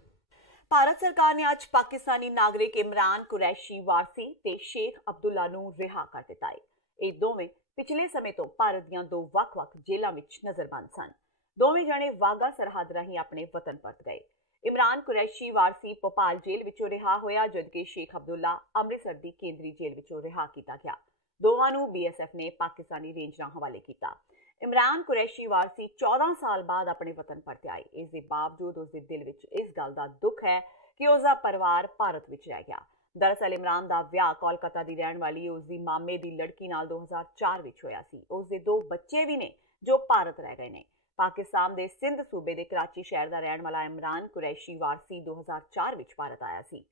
ਭਾਰਤ ਸਰਕਾਰ ਨੇ ਅੱਜ ਪਾਕਿਸਤਾਨੀ ਨਾਗਰਿਕ ਇਮਰਾਨ ਕੁਰੈਸ਼ੀ ਵਾਰਸੀ ਤੇ ਸ਼ੇਖ ਅਬਦੁੱਲਾ ਨੂੰ ਰਿਹਾ ਕਰ ਦਿੱਤਾ ਹੈ। ਇਹ ਦੋਵੇਂ ਪਿਛਲੇ ਸਮੇਂ ਤੋਂ ਭਾਰਤ ਦੀਆਂ ਦੋ ਵੱਖ-ਵੱਖ ਜੇਲ੍ਹਾਂ ਵਿੱਚ ਨਜ਼ਰਬੰਦ ਸਨ। ਦੋਵੇਂ ਜਣੇ ਵਾਘਾ ਸਰਹੱਦ ਰਾਹੀਂ ਆਪਣੇ ਵਤਨ ਪਰਤ ਗਏ। ਇਮਰਾਨ ਕੁਰੈਸ਼ੀ ਵਾਰਸੀ ਭੋਪਾਲ ਜੇਲ੍ਹ ਵਿੱਚੋਂ ਰਿਹਾ ਹੋਇਆ, ਜਦਕਿ ਸ਼ੇਖ ਅਬਦੁੱਲਾ ਅੰਮ੍ਰਿਤਸਰ ਦੀ ਕੇਂਦਰੀ ਜੇਲ੍ਹ ਵਿੱਚੋਂ ਰਿਹਾ ਕੀਤਾ ਗਿਆ। ਦੋਵਾਂ ਨੂੰ BSF ਨੇ ਪਾਕਿਸਤਾਨੀ ਰੇਂਜਰਾਂ ਹਵਾਲੇ ਕੀਤਾ। ਇਮਰਾਨ ਕੁਰੈਸ਼ੀ ਵਾਰਸੀ 14 ਸਾਲ ਬਾਅਦ ਆਪਣੇ ਵਤਨ ਪਰਤ ਆਏ। ਇਸ ਦੇ ਬਾਵਜੂਦ ਉਸ ਦੇ ਦਿਲ ਵਿੱਚ ਇਸ ਗੱਲ ਦਾ ਦੁੱਖ ਹੈ ਕਿ ਉਸ ਦਾ ਪਰਿਵਾਰ ਭਾਰਤ ਵਿੱਚ ਰਹਿ ਗਿਆ। ਦਰਅਸਲ ਇਮਰਾਨ ਦਾ ਵਿਆਹ ਕੋਲਕਾਤਾ ਦੀ ਰਹਿਣ ਵਾਲੀ ਉਸ ਦੀ ਮਾਮੇ ਦੀ ਲੜਕੀ ਨਾਲ 2004 ਵਿੱਚ ਹੋਇਆ ਸੀ। ਉਸ ਦੇ 2 ਬੱਚੇ ਵੀ ਨੇ ਜੋ ਭਾਰਤ ਰਹਿ ਗਏ ਨੇ। ਪਾਕਿਸਤਾਨ ਦੇ ਸਿੰਧ ਸੂਬੇ ਦੇ ਕਰਾਚੀ ਸ਼ਹਿਰ ਦਾ ਰਹਿਣ ਵਾਲਾ ਇਮਰਾਨ ਕੁਰੈਸ਼ੀ ਵਾਰਸੀ 2004 ਵਿੱਚ ਭਾਰਤ ਆਇਆ ਸੀ।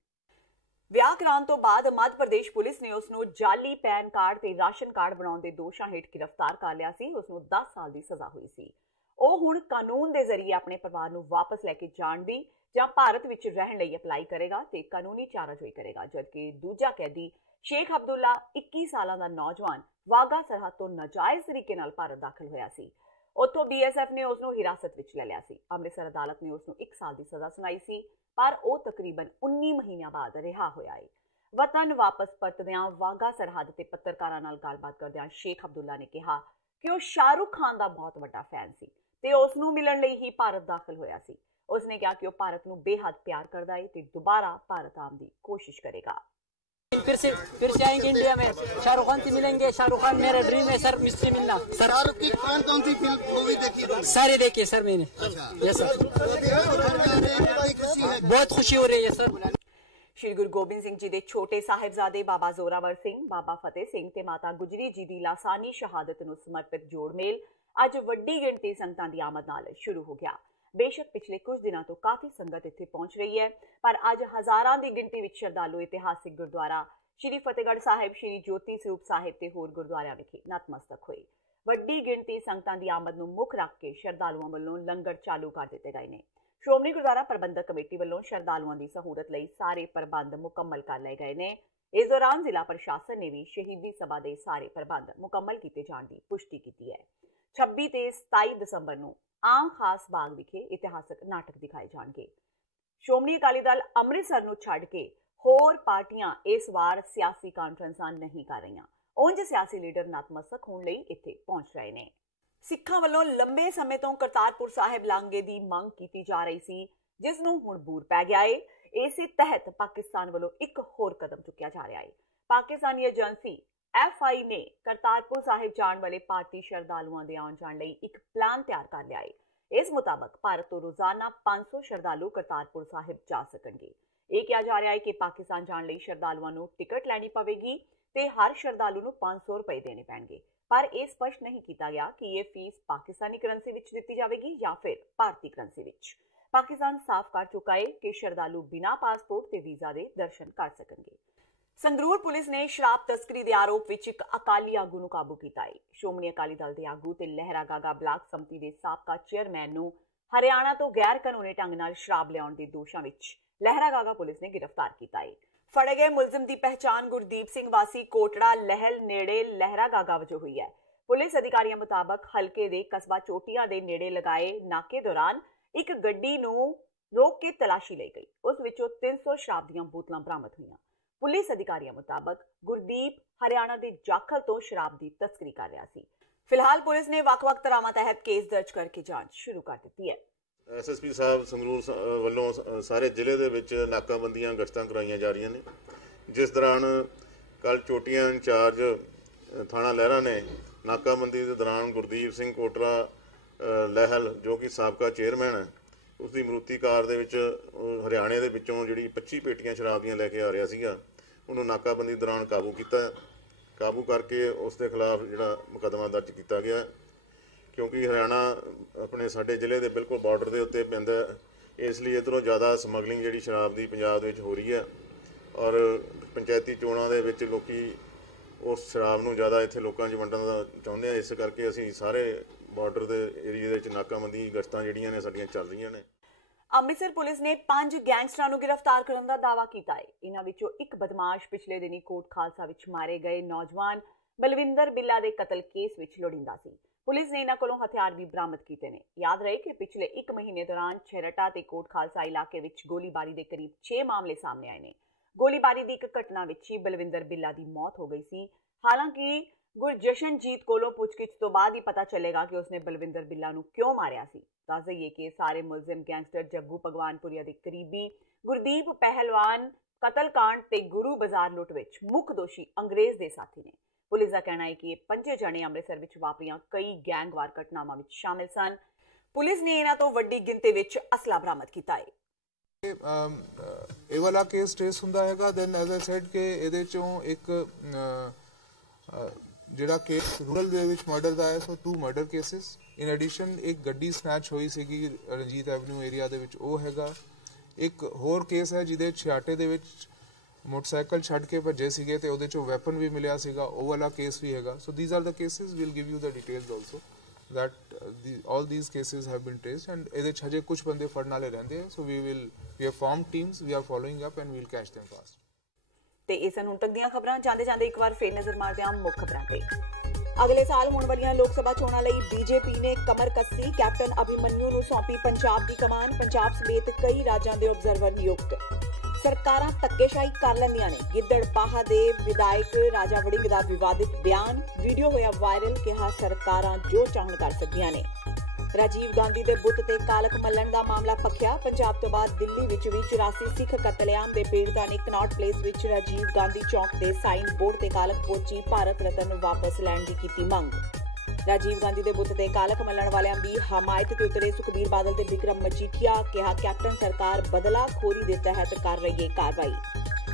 ਵਿਆਹ ਕਰਾਉਣ ਤੋਂ ਬਾਅਦ ਮੱਧ ਪ੍ਰਦੇਸ਼ ਪੁਲਿਸ ਨੇ ਉਸ ਨੂੰ ਜਾਲੀ ਪੈਨ ਕਾਰਡ ਤੇ ਰਾਸ਼ਨ ਕਾਰਡ ਬਣਾਉਣ ਦੇ ਦੋਸ਼ਾਂ ਹੇਠ ਗ੍ਰਿਫਤਾਰ ਕਰ ਲਿਆ ਸੀ। ਉਸ ਨੂੰ 10 ਸਾਲ ਦੀ ਸਜ਼ਾ ਹੋਈ ਸੀ। ਉਹ ਹੁਣ ਕਾਨੂੰਨ ਦੇ ਜ਼ਰੀਏ ਆਪਣੇ ਪਰਿਵਾਰ ਨੂੰ ਵਾਪਸ ਲੈ ਕੇ ਜਾਣ ਦੀ ਜਾਂ ਭਾਰਤ ਵਿੱਚ ਰਹਿਣ ਲਈ ਅਪਲਾਈ ਕਰੇਗਾ ਤੇ ਕਾਨੂੰਨੀ ਚਾਰਾਜੋਈ ਕਰੇਗਾ, ਜਦਕਿ ਦੂਜਾ ਕੈਦੀ ਸ਼ੇਖ ਅਬਦੁੱਲਾ 21 ਸਾਲਾਂ ਦਾ ਨੌਜਵਾਨ ਵਾਘਾ ਸਰਹੱਦ ਤੋਂ ਨਾਜਾਇਜ਼ ਤਰੀਕੇ ਨਾਲ ਭਾਰਤ ਦਾਖਲ ਹੋਇਆ ਸੀ। ਉੱਥੋਂ BSF ਨੇ ਉਸ ਨੂੰ ਹਿਰਾਸਤ ਵਿੱਚ ਲੈ ਲਿਆ ਸੀ। ਅੰਮ੍ਰਿਤਸਰ ਅਦਾਲਤ ਨੇ ਉਸ ਨੂੰ 1 ਸਾਲ ਦੀ ਸਜ਼ਾ ਸੁਣਾਈ ਸੀ, ਪਰ ਉਹ ਤਕਰੀਬਨ 19 ਮਹੀਨਿਆਂ ਬਾਅਦ ਰਿਹਾ ਹੋਇਆ ਹੈ। ਵਤਨ ਵਾਪਸ ਪਰਤਦਿਆਂ ਵਾਘਾ ਸਰਹੱਦ ਤੇ ਪੱਤਰਕਾਰਾਂ ਨਾਲ ਗੱਲਬਾਤ ਕਰਦਿਆਂ ਸ਼ੇਖ ਅਬਦੁੱਲਾ ਨੇ ਕਿਹਾ ਕਿ ਉਹ ਸ਼ਾਹਰੁਖ ਖਾਨ ਦਾ ਬਹੁਤ ਵੱਡਾ ਫੈਨ ਸੀ ਤੇ ਉਸ ਨੂੰ ਮਿਲਣ ਲਈ ਹੀ ਭਾਰਤ ਦਾਖਲ ਹੋਇਆ ਸੀ। ਉਸਨੇ ਕਿਹਾ ਕਿ ਉਹ ਭਾਰਤ ਨੂੰ ਬੇਹੱਦ ਪਿਆਰ ਕਰਦਾ ਹੈ ਤੇ ਦੁਬਾਰਾ ਭਾਰਤ ਆਉਣ ਦੀ ਕੋਸ਼ਿਸ਼ ਕਰੇਗਾ। फिर से आएंगे इंडिया में, शाहरुख खान से मिलेंगे। शाहरुख खान मेरा ड्रीम है सर, मुझसे मिलना। शाहरुख की कौन सी फिल्म मूवी देखी? सारे देखिए सर मैंने। यस सर, बहुत खुशी हो रही है सर। ਸ਼੍ਰੀ ਗੁਰੂ ਗੋਬਿੰਦ ਸਿੰਘ ਜੀ ਦੇ ਛੋਟੇ ਸਾਹਿਬਜ਼ਾਦੇ ਬਾਬਾ ਜ਼ੋਰਾਵਰ ਸਿੰਘ, ਬਾਬਾ ਫਤਿਹ ਸਿੰਘ ਤੇ ਮਾਤਾ ਗੁਜਰੀ ਜੀ ਦੀ ਲਾਸਾਨੀ ਸ਼ਹਾਦਤ ਨੂੰ ਸਮਰਪਿਤ ਜੋੜ ਮੇਲ ਅੱਜ ਵੱਡੀ ਗਿਣਤੀ ਸੰਗਤਾਂ ਦੀ ਆਮਦ ਨਾਲ ਸ਼ੁਰੂ ਹੋ ਗਿਆ। ਬੇਸ਼ੱਕ ਪਿਛਲੇ ਕੁਝ ਦਿਨਾਂ ਤੋਂ ਕਾਫੀ ਸੰਗਤ ਇੱਥੇ ਪਹੁੰਚ ਰਹੀ ਹੈ, ਪਰ ਅੱਜ ਹਜ਼ਾਰਾਂ ਦੀ ਗਿਣਤੀ ਵਿੱਚ ਸ਼ਰਧਾਲੂ ਇਤਿਹਾਸਿਕ ਗੁਰਦੁਆਰਾ ਸ਼੍ਰੀ ਫਤਿਹਗੜ੍ਹ ਸਾਹਿਬ, ਸ਼੍ਰੀ ਜੋਤੀ ਸਰੂਪ ਸਾਹਿਬ ਤੇ ਹੋਰ ਗੁਰਦੁਆਰਿਆਂ ਵਿਖੇ ਨਤਮਸਤਕ ਹੋਏ। ਵੱਡੀ ਗਿਣਤੀ ਸੰਗਤਾਂ ਦੀ ਆਮਦ ਨੂੰ ਮੁੱਖ ਰੱਖ ਕੇ ਸ਼ਰਧਾਲੂਆਂ ਵੱਲੋਂ ਲੰਗਰ ਚਾਲੂ ਕਰ ਦਿੱਤੇ ਗਏ ਨੇ। ਸ਼੍ਰੋਮਣੀ ਗੁਰਦੁਆਰਾ ਪ੍ਰਬੰਧਕ ਕਮੇਟੀ ਵੱਲੋਂ ਸ਼ਰਧਾਲੂਆਂ ਦੀ ਸਹੂਲਤ ਲਈ ਸਾਰੇ ਪ੍ਰਬੰਧ ਮੁਕੰਮਲ ਕਰ ਲਏ ਗਏ ਨੇ। ਇਸ ਦੌਰਾਨ ਜ਼ਿਲ੍ਹਾ ਪ੍ਰਸ਼ਾਸਨ ਨੇ ਵੀ ਸ਼ਹੀਦੀ ਸਭਾ ਦੇ ਸਾਰੇ ਪ੍ਰਬੰਧ ਮੁਕੰਮਲ ਕੀਤੇ ਜਾਣ ਦੀ ਪੁਸ਼ਟੀ ਕੀਤੀ ਹੈ। 26 ਤੇ 27 ਦਸੰਬਰ ਨੂੰ ਆਮ ਖਾਸ ਬਾਗ ਵਿਖੇ ਇਤਿਹਾਸਕ ਨਾਟਕ ਦਿਖਾਏ ਜਾਣਗੇ। ਸ਼੍ਰੋਮਣੀ ਅਕਾਲੀ ਦਲ ਅੰਮ੍ਰਿਤਸਰ ਨੂੰ ਛੱਡ ਕੇ ਹੋਰ ਪਾਰਟੀਆਂ ਇਸ ਵਾਰ ਸਿਆਸੀ ਕਾਨਫਰੰਸਾਂ ਨਹੀਂ ਕਰ ਰਹੀਆਂ। ਉਂਝ ਸਿਆਸੀ ਲੀਡਰ ਨਤਮਸਤਕ ਹੋਣ ਲਈ ਇੱਥੇ ਪਹੁੰਚ ਰਹੇ ਨੇ। ਸਿੱਖਾਂ ਵੱਲੋਂ ਲੰਬੇ ਸਮੇਂ ਤੋਂ ਕਰਤਾਰਪੁਰ ਸਾਹਿਬ ਲਾਂਘੇ ਦੀ ਮੰਗ ਕੀਤੀ ਜਾ ਰਹੀ ਸੀ, ਜਿਸ ਨੂੰ ਹੁਣ ਬੂਰ ਪੈ ਗਿਆ ਏ। ਇਸੇ ਤਹਿਤ ਪਾਕਿਸਤਾਨ ਵੱਲੋਂ ਇੱਕ ਹੋਰ ਕਦਮ ਚੁੱਕਿਆ ਜਾ ਰਿਹਾ ਹੈ। ਪਾਕਿਸਤਾਨੀ ਏਜੰਸੀ FI ਨੇ ਕਰਤਾਰਪੁਰ ਸਾਹਿਬ ਜਾਣ ਵਾਲੇ ਭਾਰਤੀ ਸ਼ਰਧਾਲੂਆਂ ਦੇ ਆਉਣ ਜਾਣ ਲਈ ਇੱਕ ਪਲਾਨ ਤਿਆਰ ਕਰ ਲਿਆ ਹੈ। ਇਸ ਮੁਤਾਬਕ ਭਾਰਤ ਤੋਂ ਰੋਜ਼ਾਨਾ 500 ਸ਼ਰਧਾਲੂ ਕਰਤਾਰਪੁਰ ਸਾਹਿਬ ਜਾ ਸਕਣਗੇ। ਇਹ ਕਿਹਾ ਜਾ ਰਿਹਾ ਹੈ ਕਿ ਪਾਕਿਸਤਾਨ ਜਾਣ ਲਈ ਸ਼ਰਧਾਲੂਆਂ ਨੂੰ ਟਿਕਟ ਲੈਣੀ ਪਵੇਗੀ ਤੇ ਹਰ ਸ਼ਰਧਾਲੂ ਨੂੰ 500 ਰੁਪਏ ਦੇਣੇ ਪੈਣਗੇ, ਪਰ ਇਹ ਸਪਸ਼ਟ ਨਹੀਂ ਕੀਤਾ ਗਿਆ ਕਿ ਇਹ ਫੀਸ ਪਾਕਿਸਤਾਨੀ ਕਰੰਸੀ ਵਿੱਚ ਦਿੱਤੀ ਜਾਵੇਗੀ ਜਾਂ ਫਿਰ ਭਾਰਤੀ ਕਰੰਸੀ ਵਿੱਚ। ਪਾਕਿਸਤਾਨ ਸਾਫ਼ ਕਰ ਚੁੱਕਾ ਹੈ ਕਿ ਸ਼ਰਧਾਲੂ ਬਿਨਾਂ ਪਾਸਪੋਰਟ ਤੇ ਵੀਜ਼ਾ ਦੇ ਦਰਸ਼ਨ ਕਰ ਸਕਣਗੇ। ਸੰਗਰੂਰ ਪੁਲਿਸ ਨੇ ਸ਼ਰਾਬ ਤਸਕਰੀ ਦੇ ਆਰੋਪ ਵਿੱਚ ਇੱਕ ਅਕਾਲੀ ਆਗੂ ਨੂੰ ਕਾਬੂ ਕੀਤਾ ਹੈ। ਸ਼੍ਰੋਮਣੀ ਅਕਾਲੀ ਦਲ ਦੇ ਆਗੂ ਤੇ ਲਹਿਰਾ ਗਾਗਾ ਬਲਾਕ ਸੰਮਤੀ ਦੇ ਸਾਬਕਾ ਚੇਅਰਮੈਨ ਨੂੰ ਹਰਿਆਣਾ ਤੋਂ ਗੈਰ ਕਾਨੂੰਨੀ ਢੰਗ ਨਾਲ ਸ਼ਰਾਬ ਲਿਆਉਣ ਦੇ ਦੋਸ਼ਾਂ ਵਿੱਚ ਲਹਿਰਾਗਾਗਾ ਪੁਲਿਸ ਨੇ गिरफ्तार ਕੀਤਾ ਹੈ। ਫੜੇ ਗਏ ਮੁਲਜ਼ਮ ਦੀ ਪਹਿਚਾਣ ਗੁਰਦੀਪ ਸਿੰਘ ਵਾਸੀ ਕੋਟੜਾ ਲਹਿਲ ਨੇੜੇ ਲਹਿਰਾਗਾਗਾ ਵਜੋਂ ਹੋਈ ਹੈ। ਪੁਲਿਸ ਅਧਿਕਾਰੀਆਂ ਮੁਤਾਬਕ ਹਲਕੇ ਦੇ ਕਸਬਾ ਚੋਟੀਆਂ ਦੇ ਨੇੜੇ ਲਗਾਏ ਨਾਕੇ ਦੌਰਾਨ ਇੱਕ ਗੱਡੀ ਨੂੰ ਰੋਕ ਕੇ ਤਲਾਸ਼ੀ ਲਈ ਗਈ। ਉਸ ਵਿੱਚੋਂ 300 ਸ਼ਰਾਬ ਦੀਆਂ ਬੋਤਲਾਂ ਬਰਾਮਦ ਹੋਈਆਂ। ਪੁਲਿਸ ਅਧਿਕਾਰੀਆਂ ਮੁਤਾਬਕ ਗੁਰਦੀਪ ਹਰਿਆਣਾ ਦੇ ਜਾਖਲ ਤੋਂ ਸ਼ਰਾਬ ਦੀ ਤਸਕਰੀ ਕਰ ਰਿਹਾ ਸੀ। ਫਿਲਹਾਲ ਪੁਲਿਸ ਨੇ ਵੱਖ-ਵੱਖ ਧਾਰਾਵਾਂ ਤਹਿਤ ਕੇਸ ਦਰਜ ਕਰਕੇ ਜਾਂਚ ਸ਼ੁਰੂ ਕਰ ਦਿੱਤੀ ਹੈ। ਐਸਐਸਪੀ ਸਾਹਿਬ ਸੰਗਰੂਰ ਵੱਲੋਂ ਸਾਰੇ ਜ਼ਿਲ੍ਹੇ ਦੇ ਵਿੱਚ ਨਾਕਾਬੰਦੀਆਂ ਗਸ਼ਤਾਂ ਕਰਾਈਆਂ ਜਾ ਰਹੀਆਂ ਨੇ, ਜਿਸ ਦੌਰਾਨ ਕੱਲ ਚੋਟੀਆਂ ਇੰਚਾਰਜ ਥਾਣਾ ਲਹਿਰਾ ਨੇ ਨਾਕਾਬੰਦੀ ਦੇ ਦੌਰਾਨ ਗੁਰਦੀਪ ਸਿੰਘ ਕੋਟਰਾ ਲਹਿਲ ਜੋ ਕਿ ਸਾਬਕਾ ਚੇਅਰਮੈਨ ਹੈ, ਉਸ ਦੀ ਮਰੂਤੀ ਕਾਰ ਦੇ ਵਿੱਚ ਹਰਿਆਣੇ ਦੇ ਵਿੱਚੋਂ ਜਿਹੜੀ 25 ਪੇਟੀਆਂ ਸ਼ਰਾਬ ਦੀਆਂ ਲੈ ਕੇ ਆ ਰਿਹਾ ਸੀਗਾ, ਉਹਨੂੰ ਨਾਕਾਬੰਦੀ ਦੌਰਾਨ ਕਾਬੂ ਕੀਤਾ। ਕਾਬੂ ਕਰਕੇ ਉਸ ਦੇ ਖਿਲਾਫ ਜਿਹੜਾ ਮੁਕੱਦਮਾ ਦਰਜ ਕੀਤਾ ਗਿਆ, ਕਿਉਂਕਿ ਹਰਿਆਣਾ ਆਪਣੇ ਸਾਡੇ ਜ਼ਿਲ੍ਹੇ ਦੇ ਬਿਲਕੁਲ ਬਾਰਡਰ ਦੇ ਉੱਤੇ ਪੈਂਦਾ, ਇਸ ਲਈ ਇੱਧਰੋਂ ਜ਼ਿਆਦਾ ਸਮਗਲਿੰਗ ਜਿਹੜੀ ਸ਼ਰਾਬ ਦੀ ਪੰਜਾਬ ਦੇ ਵਿੱਚ ਹੋ ਰਹੀ ਹੈ ਔਰ ਪੰਚਾਇਤੀ ਚੋਣਾਂ ਦੇ ਵਿੱਚ ਲੋਕੀ ਉਸ ਸ਼ਰਾਬ ਨੂੰ ਜ਼ਿਆਦਾ ਇੱਥੇ ਲੋਕਾਂ 'ਚ ਵੰਡਣ ਦਾ ਚਾਹੁੰਦੇ ਆ। ਇਸ ਕਰਕੇ ਅਸੀਂ ਸਾਰੇ ਬਾਰਡਰ ਦੇ ਏਰੀਏ ਦੇ ਵਿੱਚ ਨਾਕਾਬੰਦੀ ਗਸ਼ਤਾਂ ਜਿਹੜੀਆਂ ਨੇ ਸਾਡੀਆਂ ਚੱਲ ਰਹੀਆਂ ਨੇ। ਅੰਮ੍ਰਿਤਸਰ ਪੁਲਿਸ ਨੇ 5 ਗੈਂਗਸਟਰਾਂ ਨੂੰ गिरफ्तार ਕਰਨ ਦਾ ਦਾਅਵਾ ਕੀਤਾ ਹੈ। ਇਹਨਾਂ ਵਿੱਚੋਂ ਇੱਕ ਬਦਮਾਸ਼ ਪਿਛਲੇ ਦਿਨੀ ਕੋਟ ਖਾਲਸਾ ਵਿੱਚ ਮਾਰੇ ਗਏ ਨੌਜਵਾਨ ਬਲਵਿੰਦਰ ਬਿੱਲਾ ਦੇ ਕਤਲ ਕੇਸ ਵਿੱਚ ਲੋੜੀਂਦਾ ਸੀ। ਪੁਲਿਸ ਨੇ ਇਹਨਾਂ ਕੋਲੋਂ ਹਥਿਆਰ ਵੀ ਬਰਾਮਦ ਕੀਤੇ ਨੇ। ਯਾਦ ਰਹੇ ਕਿ ਪਿਛਲੇ 1 ਮਹੀਨੇ ਦੌਰਾਨ ਛੇਰਟਾ ਤੇ ਕੋਟ ਖਾਲਸਾ ਇਲਾਕੇ ਵਿੱਚ ਗੋਲੀਬਾਰੀ ਦੇ ਕਰੀਬ 6 ਮਾਮਲੇ ਸਾਹਮਣੇ ਆਏ ਨੇ। ਗੋਲੀਬਾਰੀ ਦੀ ਇੱਕ ਘਟਨਾ ਵਿੱਚ ਹੀ ਬਲਵਿੰਦਰ ਬਿੱਲਾ ਦੀ ਮੌਤ ਹੋ ਗਈ ਸੀ। ਹਾਲਾਂਕਿ ਗੁਰਜਸ਼ਨਜੀਤ ਕੋਲੋਂ ਪੁੱਛਗਿੱਛ ਤੋਂ ਬਾਅਦ ਹੀ ਪਤਾ ਚੱਲੇਗਾ ਕਿ ਉਸਨੇ ਬਲਵਿੰਦਰ ਬਿੱਲਾ ਨੂੰ ਕਿਉਂ ਮਾਰਿਆ ਸੀ। ਦੱਸ ਦਈਏ ਕਿ ਸਾਰੇ ਮੁਲਜ਼ਮ ਗੈਂਗਸਟਰ ਜੱਗੂ ਭਗਵਾਨਪੁਰੀਆ ਦੇ ਕਰੀਬੀ ਗੁਰਦੀਪ ਪਹਿਲਵਾਨ ਕਤਲकांड ਤੇ ਗੁਰੂ ਬਾਜ਼ਾਰ ਲੁੱਟ ਵਿੱਚ ਮੁੱਖ ਦੋਸ਼ੀ ਅੰਗਰੇਜ਼ ਦੇ ਸਾਥੀ ਨੇ। ਪੁਲਿਸ ਦਾ ਕਹਿਣਾ ਹੈ ਕਿ ਇਹ 5 ਜਣੇ ਅੰਮ੍ਰਿਤਸਰ ਵਿੱਚ ਵਾਪਰੀਆਂ ਕਈ ਗੈਂਗਵਾਰ ਘਟਨਾਵਾਂ ਵਿੱਚ ਸ਼ਾਮਿਲ ਸਨ। ਪੁਲਿਸ ਨੇ ਇਹਨਾਂ ਤੋਂ ਵੱਡੀ ਗਿਣਤੀ ਵਿੱਚ ਅਸਲਾ ਬਰਾਮਦ ਕੀਤਾ ਹੈ। ਇਹ ਵਾਲਾ ਕੇਸ ਟ੍ਰੇਸ ਹੁੰਦਾ ਹੈਗਾ। ਦੈਨ ਐਜ਼ ਆਈ ਸੈਡ ਕਿ ਇਹਦੇ ਚੋਂ ਇੱਕ ਜਿਹੜਾ ਕੇਸ ਰੂਰਲ ਦੇ ਵਿੱਚ ਮਰਡਰ ਦਾ ਹੈ, ਸੋ 2 ਮਰਡਰ ਕੇਸਿਸ। ਇਨ ਐਡੀਸ਼ਨ ਇੱਕ ਗੱਡੀ ਸਨੈਚ ਹੋਈ ਸੀਗੀ ਰਣਜੀਤ ਐਵਨਿਊ ਏਰੀਆ ਦੇ ਵਿੱਚ, ਉਹ ਹੈਗਾ। ਇੱਕ ਹੋਰ ਕੇਸ ਹੈ ਜਿਹਦੇ ਛਿਆਟੇ ਦੇ ਵਿੱਚ ਮੋਟਰਸਾਈਕਲ ਛੱਡ ਕੇ ਭੱਜੇ ਸੀਗੇ ਤੇ ਉਹਦੇ ਚੋਂ ਵੈਪਨ ਵੀ ਮਿਲਿਆ ਸੀਗਾ, ਉਹ ਵਾਲਾ ਕੇਸ ਵੀ ਹੈਗਾ। So these are the cases, we'll give you the details also that all these cases have been traced and ਇਹਦੇ ਚ ਹਜੇ ਕੁਝ ਬੰਦੇ ਫੜਨ ਵਾਲੇ ਰਹਿੰਦੇ ਆ। ਸੋ we have formed teams, we are following up and we'll catch them fast। ਤੇ ਇਹ ਸਨ ਹੁਣ ਤੱਕ ਦੀਆਂ ਖਬਰਾਂ। ਜਾਂਦੇ ਇੱਕ ਵਾਰ ਫੇਰ ਨਜ਼ਰ ਮਾਰਦੇ ਹਾਂ ਮੁੱਖ ਖਬਰਾਂ ਤੇ। ਅਗਲੇ ਸਾਲ ਹੋਣ ਵਾਲੀਆਂ ਲੋਕ ਸਭਾ ਚੋਣਾਂ ਲਈ ਬੀਜੇਪੀ ਨੇ ਕਮਰ ਕੱਸੀ। ਕੈਪਟਨ ਅਭਿਮਨਿਊ ਨੂੰ ਸੌਂਪੀ ਪੰਜਾਬ ਦੀ ਕਮਾਨ। ਪੰਜਾਬ ਸਮੇਤ ਕਈ ਰਾਜਾਂ ਦੇ ਆਬਜ਼ਰਵਰ ਨਿਯੁਕਤ। ਸਰਕਾਰਾਂ ਧੱਕੇਸ਼ਾਹੀ ਕਰ ਲੈਂਦੀਆਂ ਨੇ। ਗਿੱਦੜਬਾਹਾ ਦੇ ਵਿਧਾਇਕ ਰਾਜਾ ਵੜਿੰਗ ਦਾ ਵਿਵਾਦਿਤ ਬਿਆਨ, ਵੀਡੀਓ ਹੋਇਆ ਵਾਇਰਲ। ਕਿਹਾ ਸਰਕਾਰਾਂ ਜੋ ਚਾਹਣ ਕਰ ਸਕਦੀਆਂ ਨੇ। ਰਾਜੀਵ ਗਾਂਧੀ ਦੇ ਬੁੱਤ ਤੇ ਕਾਲਖ ਮੱਲਣ ਦਾ ਮਾਮਲਾ ਭਖਿਆ। ਪੰਜਾਬ ਤੋਂ ਬਾਅਦ ਦਿੱਲੀ ਵਿੱਚ ਵੀ 84 ਸਿੱਖ ਕਤਲੇਆਮ ਦੇ ਪੀੜਤਾਂ ਨੇ ਕਨੌਟ ਪਲੇਸ ਵਿੱਚ ਰਾਜੀਵ ਗਾਂਧੀ ਚੌਕ ਦੇ ਸਾਈਨ ਬੋਰਡ ਤੇ ਕਾਲਖ ਪੋਚੀ ਭਾਰਤ ਰਤਨ ਵਾਪਸ ਲੈਣ ਦੀ ਕੀਤੀ ਮੰਗ। ਰਾਜੀਵ ਗਾਂਧੀ ਦੇ ਬੁੱਤ ਤੇ ਕਾਲਖ ਮੱਲਣ ਵਾਲਿਆਂ ਦੀ ਹਮਾਇਤ ਤੇ ਉਤਰੇ ਸੁਖਬੀਰ ਬਾਦਲ ਤੇ ਵਿਕਰਮ ਮਜੀਠੀਆ। ਕਿਹਾ ਕੈਪਟਨ ਸਰਕਾਰ ਬਦਲਾਖੋਰੀ ਦੇ ਤਹਿਤ ਕਰ ਰਹੀ ਹੈ ਕਾਰਵਾਈ।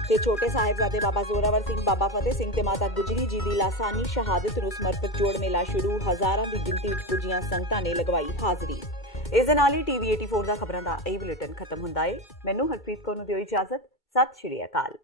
ਤੇ ਛੋਟੇ ਸਾਹਿਬਜ਼ਾਦੇ ਬਾਬਾ ਜ਼ੋਰਾਵਰ ਸਿੰਘ, ਬਾਬਾ ਫਤਿਹ ਸਿੰਘ ਤੇ ਮਾਤਾ ਗੁਜਰੀ ਜੀ ਦੀ ਲਾਸਾਨੀ ਸ਼ਹਾਦਤ ਨੂੰ ਸਮਰਪਿਤ ਜੋੜ ਮੇਲਾ ਸ਼ੁਰੂ। ਹਜ਼ਾਰਾਂ ਦੀ ਗਿਣਤੀ ਵਿੱਚ ਪੁੱਜੀਆਂ ਸੰਗਤਾਂ ਨੇ ਲਗਵਾਈ ਹਾਜ਼ਰੀ। ਇਸ ਦੇ ਨਾਲ ਹੀ TV 84 ਦਾ ਖਬਰਾਂ ਦਾ ਇਹ ਬੁਲੇਟਿਨ ਖਤਮ ਹੁੰਦਾ ਹੈ। ਮੈਨੂੰ ਹਰਪ੍ਰੀਤ ਕੌਰ ਨੂੰ ਦਿਓ ਇਜਾਜ਼ਤ। ਸਤਿ ਸ਼੍ਰੀ ਅਕਾਲ।